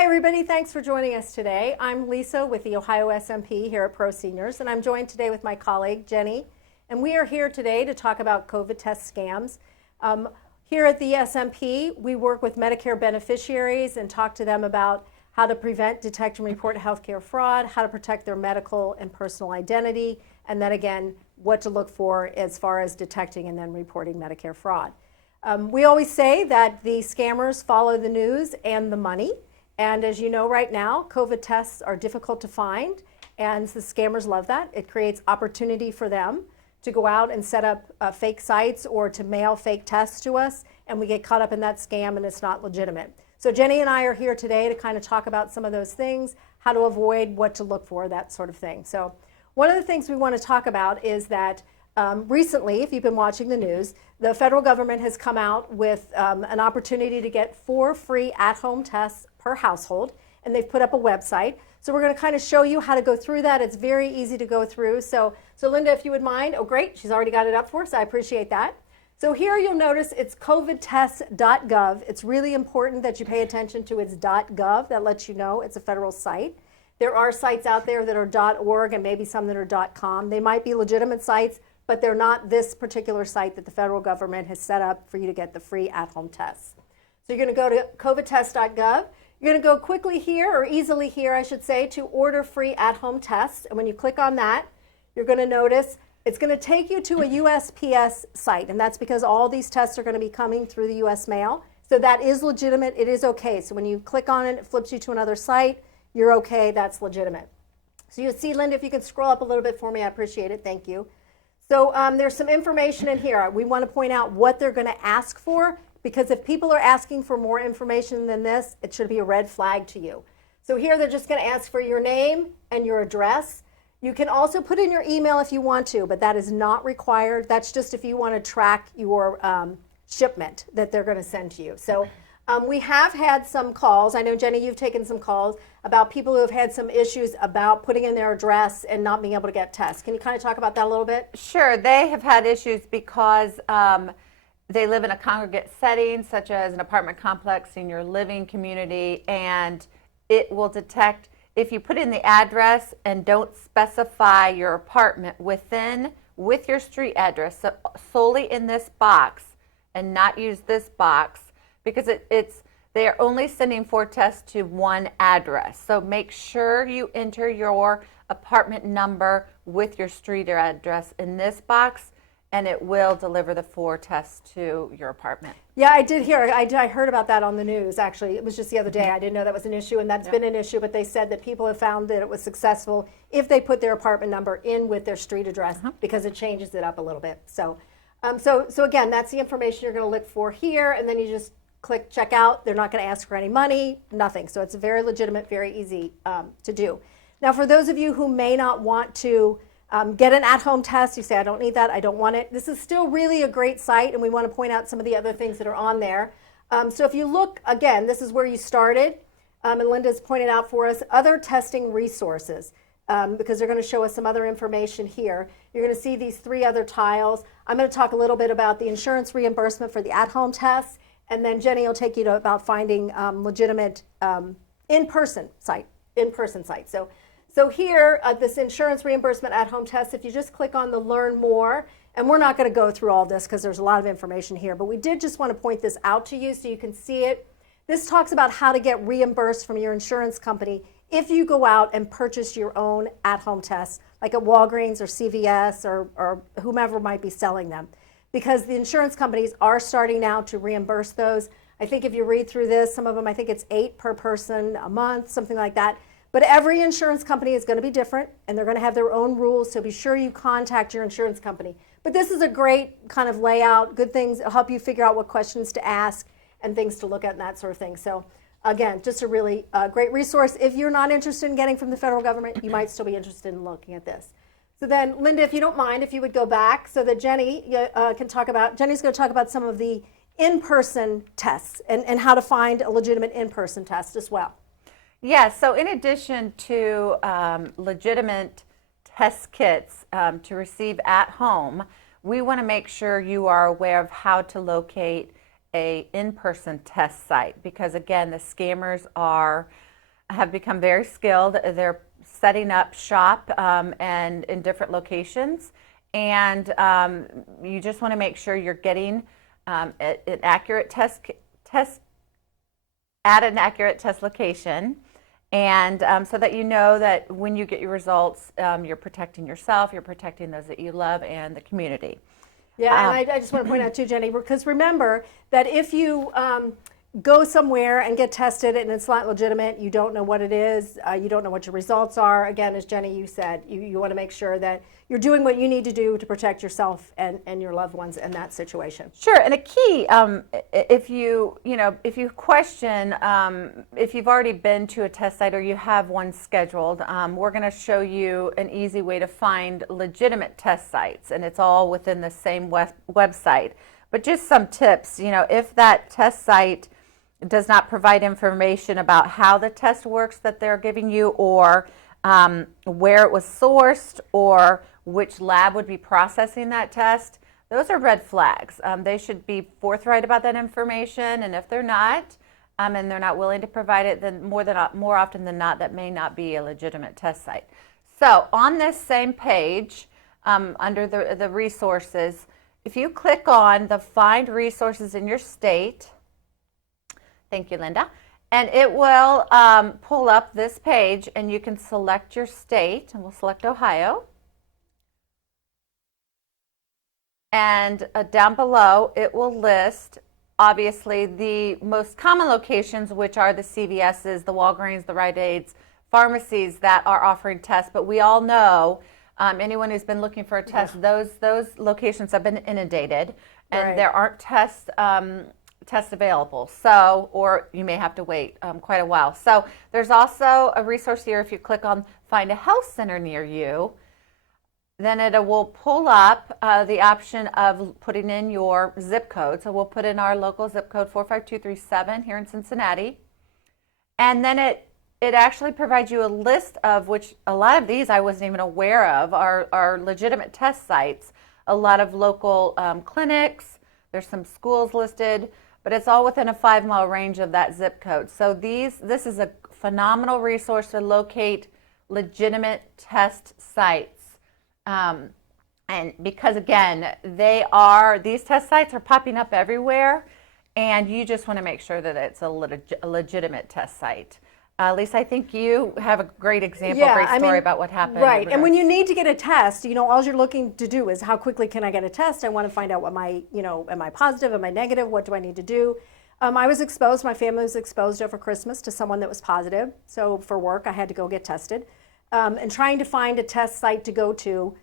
Hi everybody, thanks for joining us today. I'm Lisa with the Ohio SMP here at Pro Seniors, and I'm joined today with my colleague Jenny, and we are here today to talk about COVID test scams. Here at the SMP, we work with Medicare beneficiaries and talk to them about how to prevent, detect, and report healthcare fraud, how to protect their medical and personal identity, and then again, what to look for as far as detecting and then reporting Medicare fraud. We always say that the scammers follow the news and the money. And as you know right now, COVID tests are difficult to find, and the scammers love that. It creates opportunity for them to go out and set up fake sites or to mail fake tests to us, and we get caught up in that scam and it's not legitimate. So Jenny and I are here today to kind of talk about some of those things, how to avoid, what to look for, that sort of thing. So one of the things we want to talk about is that recently, if you've been watching the news, the federal government has come out with an opportunity to get 4 free at-home tests per household, and they've put up a website. So we're going to kind of show you how to go through that. It's very easy to go through. So Linda, if you would mind. Oh, great. She's already got it up for us. I appreciate that. So here you'll notice it's covidtest.gov. It's really important that you pay attention to its .gov. That lets you know it's a federal site. There are sites out there that are .org and maybe some that are .com. They might be legitimate sites, but they're not this particular site that the federal government has set up for you to get the free at-home tests. So you're going to go to covidtest.gov. You're going to go quickly here, or easily here, I should say, to order free at-home tests. And when you click on that, you're going to notice it's going to take you to a USPS site. And that's because all these tests are going to be coming through the US mail. So that is legitimate. It is okay. So when you click on it, it flips you to another site. You're okay. That's legitimate. So you see, Linda, if you could scroll up a little bit for me, I appreciate it. Thank you. So there's some information in here. We want to point out what they're going to ask for, because if people are asking for more information than this, it should be a red flag to you. So here they're just going to ask for your name and your address. You can also put in your email if you want to, but that is not required. That's just if you want to track your shipment that they're going to send to you. So we have had some calls. I know, Jenny, you've taken some calls about people who have had some issues about putting in their address and not being able to get tests. Can you kind of talk about that a little bit? Sure. They have had issues because they live in a congregate setting, such as an apartment complex, senior living community, and it will detect if you put in the address and don't specify your apartment with your street address, so solely in this box, and not use this box, because they are only sending 4 tests to one address. So make sure you enter your apartment number with your street address in this box, and it will deliver the 4 tests to your apartment. Yeah, I did hear. I heard about that on the news, actually. It was just the other day. I didn't know that was an issue, and that's been an issue, but they said that people have found that it was successful if they put their apartment number in with their street address, because it changes it up a little bit. So again, that's the information you're going to look for here, and then you just click check out. They're not going to ask for any money, nothing. So it's very legitimate, very easy to do. Now, for those of you who may not want to get an at-home test, you say, I don't need that, I don't want it. This is still really a great site, and we want to point out some of the other things that are on there. So if you look, again, this is where you started, and Linda's pointed out for us other testing resources, because they're going to show us some other information here. You're going to see these 3 other tiles. I'm going to talk a little bit about the insurance reimbursement for the at-home tests, and then Jenny will take you to about finding legitimate in-person site. So here, this insurance reimbursement at-home test, if you just click on the Learn More, and we're not going to go through all this because there's a lot of information here, but we did just want to point this out to you so you can see it. This talks about how to get reimbursed from your insurance company if you go out and purchase your own at-home tests, like at Walgreens or CVS or whomever might be selling them. Because the insurance companies are starting now to reimburse those. I think if you read through this, some of them, I think it's $8 per person a month, something like that. But every insurance company is going to be different, and they're going to have their own rules, so be sure you contact your insurance company. But this is a great kind of layout, good things, it'll help you figure out what questions to ask and things to look at and that sort of thing. So again, just a really great resource. If you're not interested in getting from the federal government, you might still be interested in looking at this. So then, Linda, if you don't mind, if you would go back so that Jenny can talk about, Jenny's going to talk about some of the in-person tests and how to find a legitimate in-person test as well. Yes, so in addition to legitimate test kits to receive at home, we want to make sure you are aware of how to locate a in-person test site, because again, the scammers are have become very skilled. They're setting up shop and in different locations. And you just want to make sure you're getting an accurate test at an accurate test location. And so that you know that when you get your results, you're protecting yourself, you're protecting those that you love, and the community. Yeah, and I just want to point out too, Jenny, because remember that if you go somewhere and get tested and it's not legitimate, you don't know what it is, you don't know what your results are. Again, as Jenny, you said, you want to make sure that you're doing what you need to do to protect yourself and your loved ones in that situation. Sure, and a key, if you question, if you've already been to a test site or you have one scheduled, we're going to show you an easy way to find legitimate test sites, and it's all within the same website. But just some tips, if that test site does not provide information about how the test works that they're giving you, or where it was sourced, or which lab would be processing that test, those are red flags. They should be forthright about that information, and if they're not, and they're not willing to provide it, then more often than not, that may not be a legitimate test site. So on this same page, under the resources, if you click on the Find Resources in your state, thank you, Linda, and it will pull up this page, and you can select your state, and we'll select Ohio. And down below, it will list, obviously, the most common locations, which are the CVS's, the Walgreens, the Rite Aids, pharmacies that are offering tests. But we all know, anyone who's been looking for a test, those locations have been inundated, and there aren't tests available. So, or you may have to wait quite a while. So there's also a resource here. If you click on Find a Health Center Near You, then it will pull up the option of putting in your zip code. So we'll put in our local zip code 45237 here in Cincinnati. And then it actually provides you a list of, which a lot of these I wasn't even aware of, are legitimate test sites. A lot of local clinics, there's some schools listed, but it's all within a 5-mile range of that zip code. So this is a phenomenal resource to locate legitimate test sites. And because, again, these test sites are popping up everywhere, and you just want to make sure that it's a legitimate test site. Lisa, I think you have a great example, great story about what happened. Right, and when you need to get a test, all you're looking to do is how quickly can I get a test? I want to find out what am I positive, am I negative, what do I need to do? I was exposed, my family was exposed over Christmas to someone that was positive, so for work I had to go get tested. And trying to find a test site to go to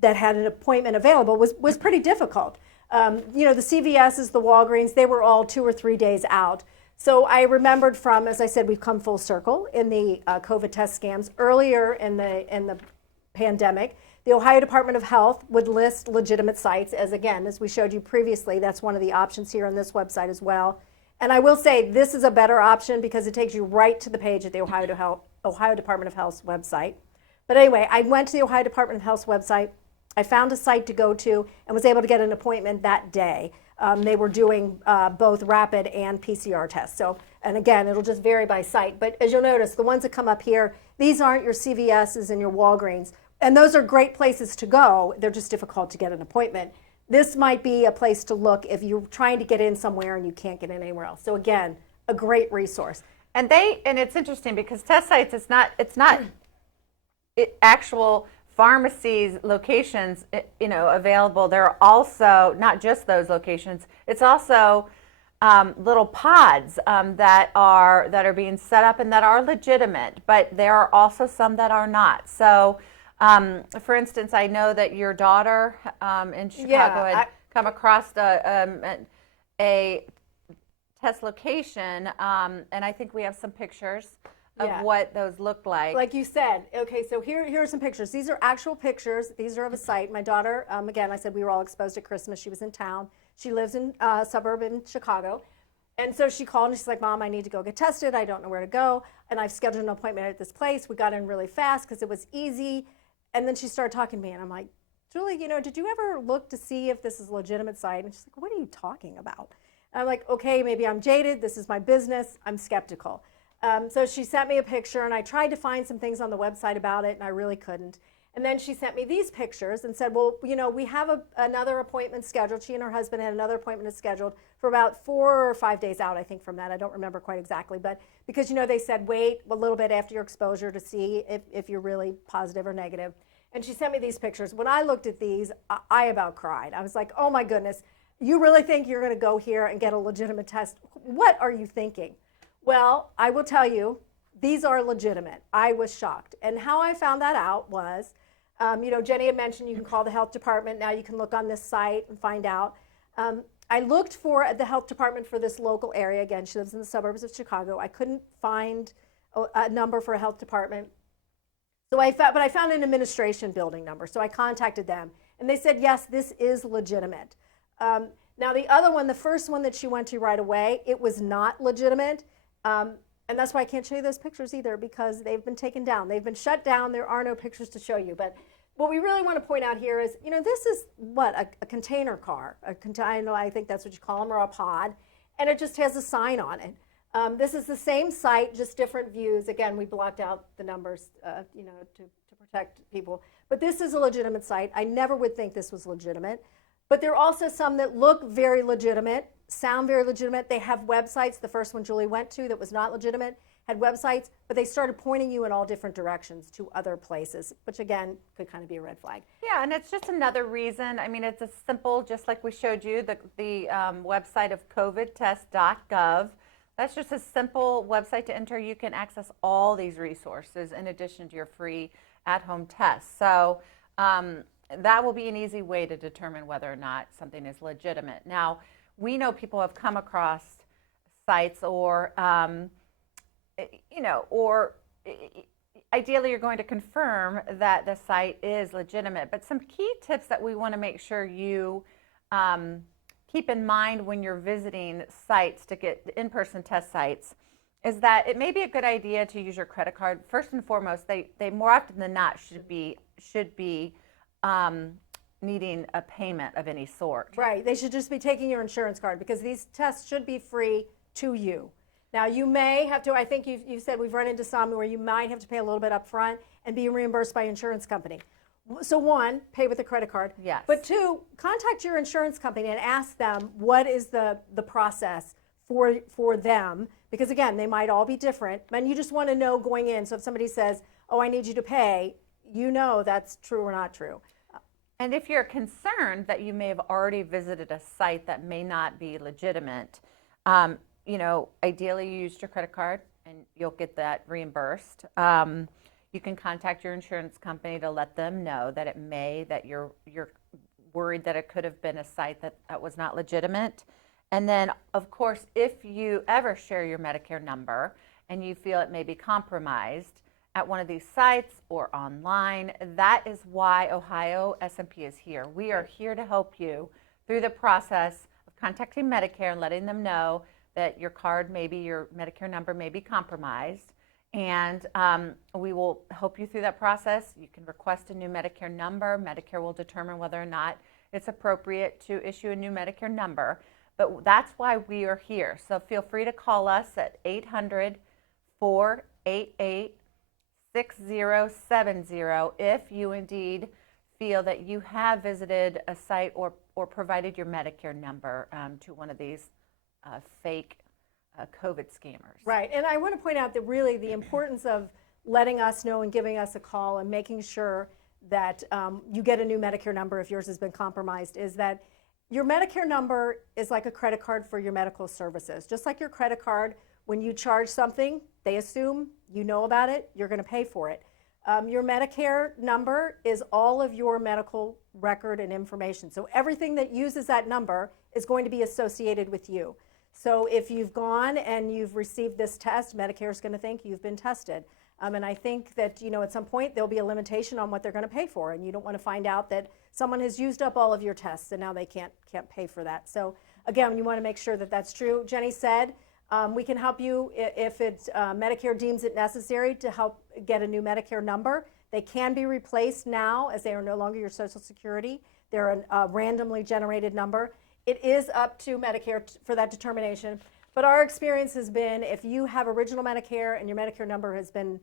that had an appointment available was pretty difficult. The CVS's, the Walgreens, they were all 2 or 3 days out. So I remembered from, as I said, we've come full circle in the COVID test scams. Earlier in the pandemic, the Ohio Department of Health would list legitimate sites, as we showed you previously. That's one of the options here on this website as well. And I will say this is a better option because it takes you right to the page at the Ohio Department of Health's website. But anyway, I went to the Ohio Department of Health's website. I found a site to go to and was able to get an appointment that day. They were doing both rapid and PCR tests. So, and again, it'll just vary by site. But as you'll notice, the ones that come up here, these aren't your CVS's and your Walgreens. And those are great places to go. They're just difficult to get an appointment. This might be a place to look if you're trying to get in somewhere and you can't get in anywhere else. So again, a great resource. And it's interesting because test sites, it's not actual pharmacies locations, available. There are also not just those locations. It's also little pods that are being set up and that are legitimate, but there are also some that are not. So, for instance, I know that your daughter in Chicago had come across a test location, and I think we have some pictures of what those look like. Like you said, okay, so here are some pictures. These are actual pictures. These are of a site. My daughter, again, I said we were all exposed at Christmas. She was in town. She lives in suburban Chicago. And so she called and she's like, Mom, I need to go get tested. I don't know where to go. And I've scheduled an appointment at this place. We got in really fast because it was easy. And then she started talking to me, and I'm like, Julie, did you ever look to see if this is a legitimate site? And she's like, what are you talking about? And I'm like, okay, maybe I'm jaded. This is my business. I'm skeptical. So she sent me a picture, and I tried to find some things on the website about it, and I really couldn't. And then she sent me these pictures and said, well, we have another appointment scheduled. She and her husband had another appointment scheduled for about 4 or 5 days out, I think, from that. I don't remember quite exactly. But because, they said wait a little bit after your exposure to see if you're really positive or negative. And she sent me these pictures. When I looked at these, I about cried. I was like, oh, my goodness, you really think you're going to go here and get a legitimate test? What are you thinking? Well, I will tell you, these are legitimate. I was shocked. And how I found that out was, Jenni had mentioned you can call the health department. Now you can look on this site and find out. I looked for the health department for this local area. Again, she lives in the suburbs of Chicago. I couldn't find a number for a health department. But I found an administration building number. So I contacted them. And they said, yes, this is legitimate. Now the other one, the first one that she went to right away, it was not legitimate. And that's why I can't show you those pictures either, because they've been taken down. They've been shut down. There are no pictures to show you. But what we really want to point out here is, this is what, a container car. I think that's what you call them, or a pod. And it just has a sign on it. This is the same site, just different views. Again, we blocked out the numbers, to protect people. But this is a legitimate site. I never would think this was legitimate. But there are also some that look very legitimate, sound very legitimate. They have websites. The first one Julie went to that was not legitimate had websites, but they started pointing you in all different directions to other places, which again could kind of be a red flag. Yeah, and it's just another reason. I mean, it's a simple, just like we showed you, the website of covidtest.gov. That's just a simple website to enter. You can access all these resources in addition to your free at-home tests. So that will be an easy way to determine whether or not something is legitimate. Now, we know people have come across sites or ideally you're going to confirm that the site is legitimate. But some key tips that we want to make sure you keep in mind when you're visiting sites to get in-person test sites is that it may be a good idea to use your credit card. First and foremost, they more often than not should be needing a payment of any sort. Right. They should just be taking your insurance card, because these tests should be free to you. Now, you may have to, I think you said we've run into some where you might have to pay a little bit up front and be reimbursed by your insurance company. So one, pay with a credit card. Yes. But two, contact your insurance company and ask them what is the process for them, because again, they might all be different, and you just want to know going in. So if somebody says, oh, I need you to pay, that's true or not true. And if you're concerned that you may have already visited a site that may not be legitimate, ideally you used your credit card and you'll get that reimbursed. You can contact your insurance company to let them know that you're worried that it could have been a site that was not legitimate. And then, of course, if you ever share your Medicare number and you feel it may be compromised at one of these sites or online, that is why Ohio SMP is here. We are here to help you through the process of contacting Medicare and letting them know that your Medicare number may be compromised. And we will help you through that process. You can request a new Medicare number. Medicare will determine whether or not it's appropriate to issue a new Medicare number. But that's why we are here. So feel free to call us at 800-488-6070 if you indeed feel that you have visited a site or provided your Medicare number to one of these fake COVID scammers. Right, and I want to point out that really the importance of letting us know and giving us a call and making sure that you get a new Medicare number if yours has been compromised is that your Medicare number is like a credit card for your medical services. Just like your credit card, when you charge something, they assume you know about it, you're going to pay for it. Your Medicare number is all of your medical record and information. So everything that uses that number is going to be associated with you. So if you've gone and you've received this test, Medicare is going to think you've been tested. And I think that, at some point there'll be a limitation on what they're going to pay for, and you don't want to find out that someone has used up all of your tests and now they can't pay for that. So again, you want to make sure that that's true. Jenni said we can help you if Medicare deems it necessary to help get a new Medicare number. They can be replaced now as they are no longer your Social Security. They're a randomly generated number. It is up to Medicare for that determination. But our experience has been if you have original Medicare and your Medicare number has been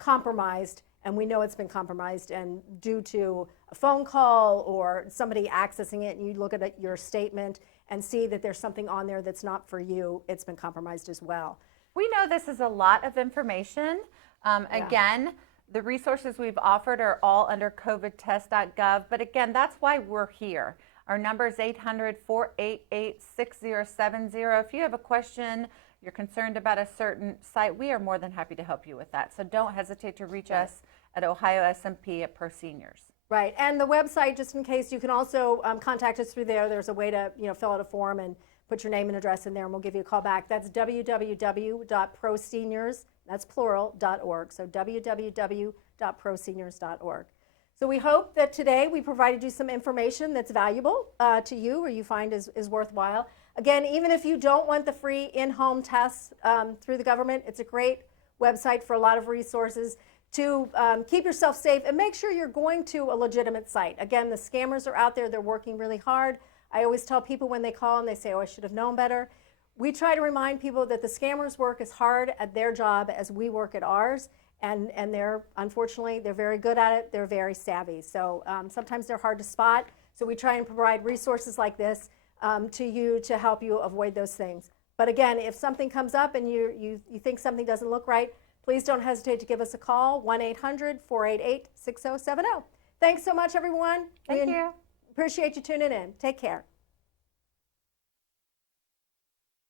compromised, and we know it's been compromised and due to a phone call or somebody accessing it, and you look at your statement and see that there's something on there that's not for you, it's been compromised as well. We know this is a lot of information. Again, the resources we've offered are all under covidtest.gov, but again, that's why we're here. Our number is 800-488-6070. If you have a question, you're concerned about a certain site, we are more than happy to help you with that. So don't hesitate to reach us at Ohio SMP at Pro Seniors. Right, and the website, just in case, you can also contact us through there. There's a way to fill out a form and put your name and address in there, and we'll give you a call back. That's www.proseniors, that's plural, .org. So www.proseniors.org. So we hope that today we provided you some information that's valuable to you or you find is worthwhile. Again, even if you don't want the free in-home tests through the government, it's a great website for a lot of resources to keep yourself safe and make sure you're going to a legitimate site. Again, the scammers are out there. They're working really hard. I always tell people when they call and they say, oh, I should have known better. We try to remind people that the scammers work as hard at their job as we work at ours. And they're, unfortunately, they're very good at it. They're very savvy. So sometimes they're hard to spot. So we try and provide resources like this to you to help you avoid those things. But again, if something comes up and you think something doesn't look right, please don't hesitate to give us a call, 1-800-488-6070. Thanks so much, everyone. Thank you. Appreciate you tuning in. Take care.